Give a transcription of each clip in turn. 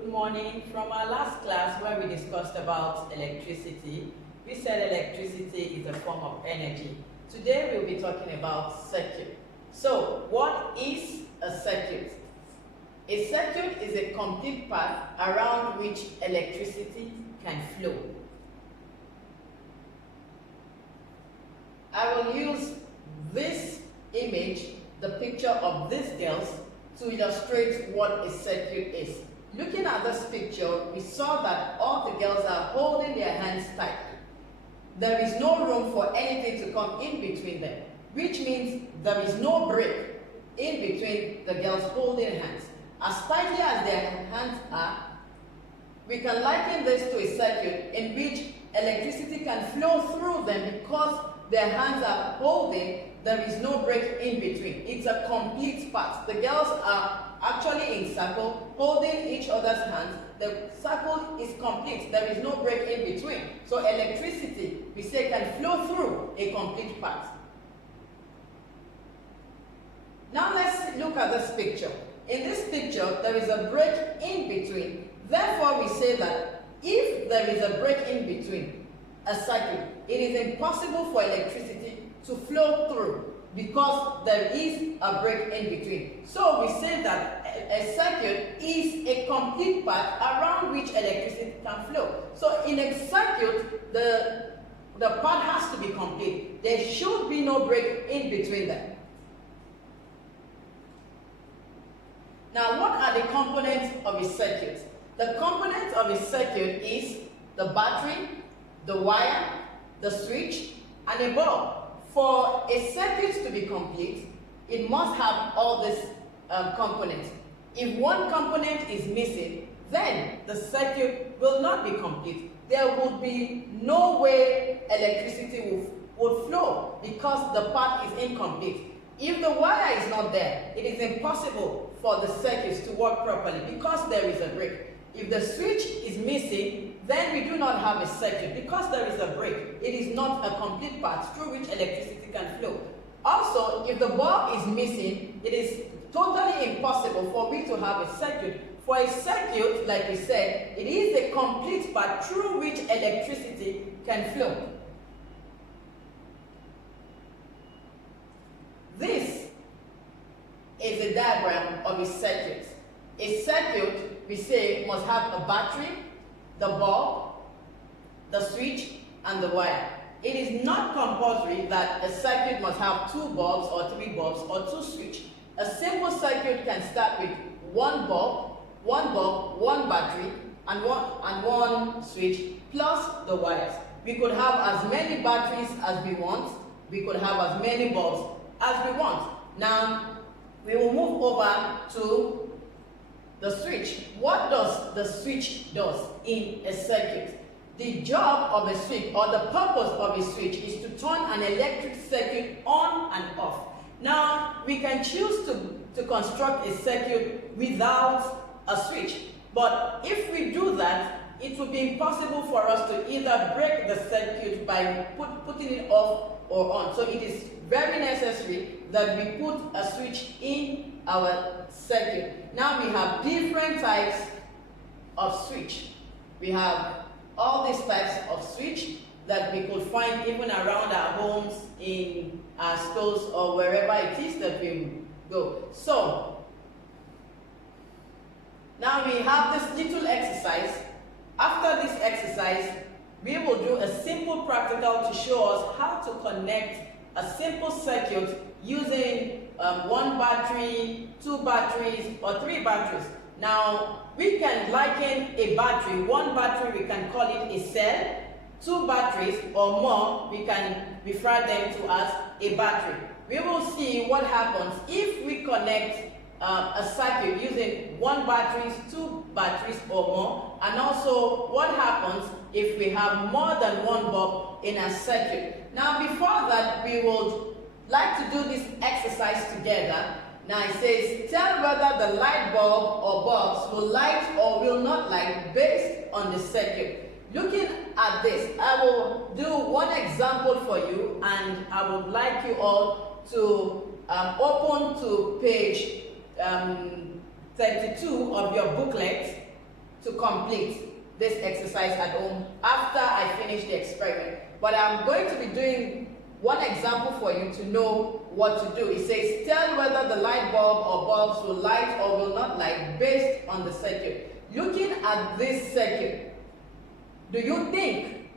Good morning. From our last class where we discussed about electricity, we said electricity is a form of energy. Today we'll be talking about circuit. So what is a circuit? A circuit is a complete path around which electricity can flow. I will use this image, the picture of these girls, to illustrate what a circuit is. Looking at this picture, we saw that all the girls are holding their hands tightly. There is no room for anything to come in between them, which means there is no break in between the girls holding hands. As tightly as their hands are, we can liken this to a circuit in which electricity can flow through them because their hands are holding. There is no break in between. It's a complete path. The girls are actually in circle, holding each other's hands. The circle is complete. There is no break in between. So electricity, we say, can flow through a complete path. Now let's look at this picture. In this picture, there is a break in between. Therefore, we say that if there is a break in between a circuit, it is impossible for electricity to flow through because there is a break in between. So we say that a circuit is a complete path around which electricity can flow. So in a circuit, the path has to be complete. There should be no break in between them. Now, what are the components of a circuit? The components of a circuit is the battery, the wire, the switch, and a bulb. For a circuit to be complete, it must have all these components. If one component is missing, then the circuit will not be complete. There would be no way electricity would flow because the path is incomplete. If the wire is not there, it is impossible for the circuits to work properly because there is a break. If the switch is missing, then we do not have a circuit because there is a break. It is not a complete path through which electricity can flow. Also, if the bulb is missing, it is totally impossible for we to have a circuit. For a circuit, like we said, it is a complete path through which electricity can flow. This is a diagram of a circuit. A circuit, we say, must have a battery, the bulb, the switch, and the wire. It is not compulsory that a circuit must have 2 bulbs or 3 bulbs or 2 switches. A simple circuit can start with one bulb, one battery, and one switch, plus the wires. We could have as many batteries as we want. We could have as many bulbs as we want. Now, we will move over to the switch. What does the switch do in a circuit? The job of a switch, or the purpose of a switch, is to turn an electric circuit on and off. Now, we can choose to construct a circuit without a switch, but if we do that, it would be impossible for us to either break the circuit by putting it off or on. So it is very necessary that we put a switch in our circuit. Now we have different types of switch. We have all these types of switch that we could find even around our homes, in our stores, or wherever it is that we go. So now we have this little exercise. After this exercise, we will do a simple practical to show us how to connect a simple circuit using 1 battery, 2 batteries, or 3 batteries. Now, we can liken a battery. 1 battery, we can call it a cell. 2 batteries or more, we can refer them to as a battery. We will see what happens if we connect a circuit using 1 battery, 2 batteries or more, and also what happens if we have more than 1 bulb in a circuit. Now, before that, we would like to do this exercise together. Now it says, tell whether the light bulb or bulbs will light or will not light based on the circuit. Looking at this, I will do one example for you, and I would like you all to open to page 32 of your booklet. to complete this exercise at home after I finish the experiment. But I'm going to be doing one example for you to know what to do. It says, tell whether the light bulb or bulbs will light or will not light based on the circuit. Looking at this circuit, do you think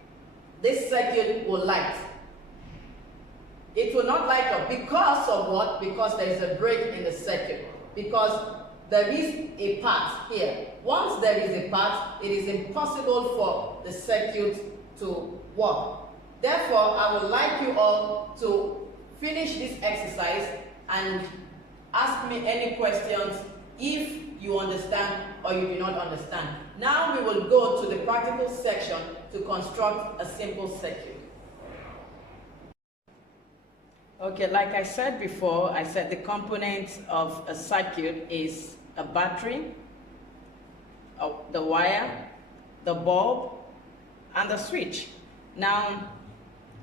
this circuit will light? It will not light up because of what? Because there is a break in the circuit. Because there is a part here. Once there is a part, it is impossible for the circuit to work. Therefore, I would like you all to finish this exercise and ask me any questions if you understand or you do not understand. Now we will go to the practical section to construct a simple circuit. Okay, like I said before, I said the components of a circuit is a battery, the wire, the bulb, and the switch. Now,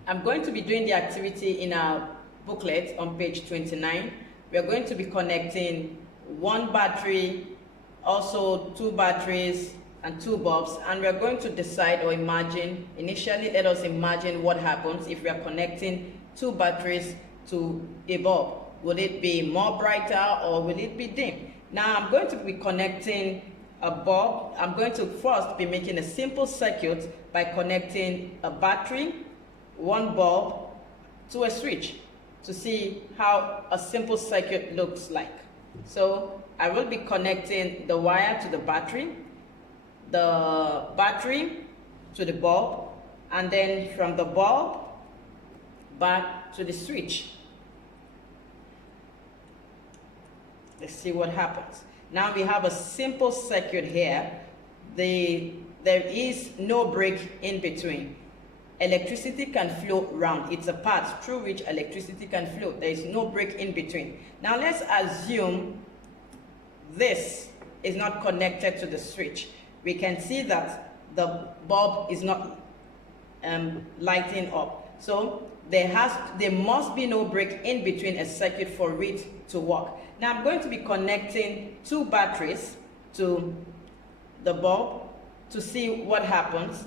I'm going to be doing the activity in our booklet on page 29. We are going to be connecting one battery, also 2 batteries, and 2 bulbs, and we are going to decide or imagine, initially let us imagine what happens if we are connecting 2 batteries to a bulb. Will it be more brighter or will it be dim? Now I'm going to be connecting a bulb. I'm going to first be making a simple circuit by connecting a battery, 1 bulb to a switch to see how a simple circuit looks like. So I will be connecting the wire to the battery to the bulb, and then from the bulb back to the switch. Let's see what happens. Now we have a simple circuit here. There is no break in between. Electricity can flow around. It's a path through which electricity can flow. There is no break in between. Now let's assume this is not connected to the switch. We can see that the bulb is not lighting up. So there must be no break in between a circuit for it to work. Now I'm going to be connecting 2 batteries to the bulb to see what happens.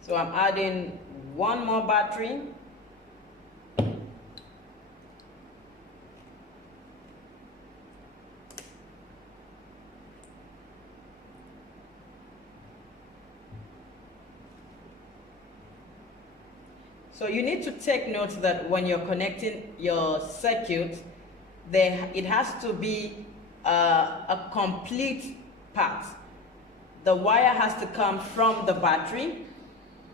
So I'm adding 1 more battery. So you need to take note that when you're connecting your circuit, it has to be a complete path. The wire has to come from the battery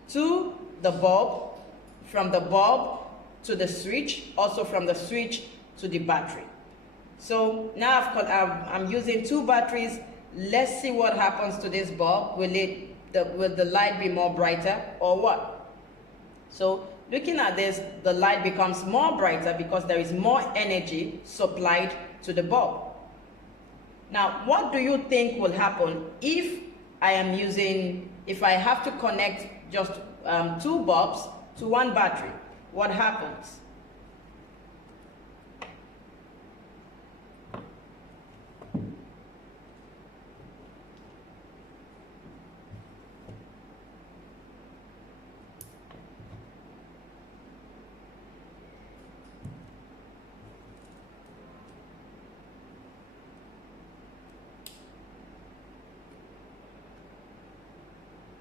to the bulb, from the bulb to the switch, also from the switch to the battery. So now I'm using 2 batteries. Let's see what happens to this bulb. Will the light be more brighter or what? So looking at this, the light becomes more brighter because there is more energy supplied to the bulb. Now, what do you think will happen if I have to connect just 2 bulbs to 1 battery? What happens?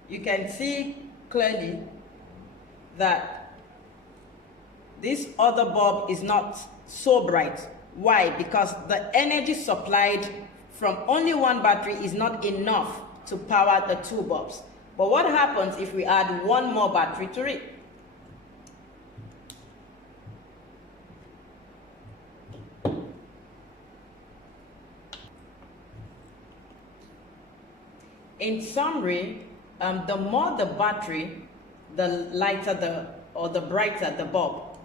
You can see clearly that this other bulb is not so bright. Why? Because the energy supplied from only 1 battery is not enough to power the 2 bulbs. But what happens if we add 1 more battery to it? In summary, the more the battery, the lighter the brighter the bulb,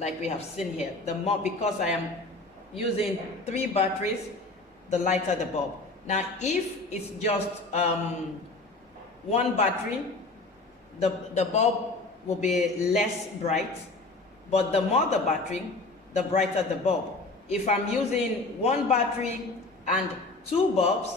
like we have seen here. The more, because I am using 3 batteries, the lighter the bulb. Now, if it's just 1 battery, the bulb will be less bright, but the more the battery, the brighter the bulb. If I'm using one battery and 2 bulbs,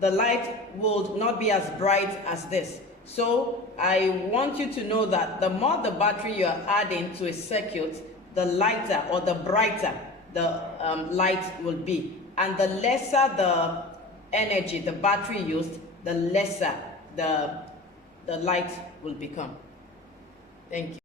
the light will not be as bright as this. So I want you to know that the more the battery you are adding to a circuit, the lighter or the brighter the light will be. And the lesser the energy the battery used, the lesser the light will become. Thank you.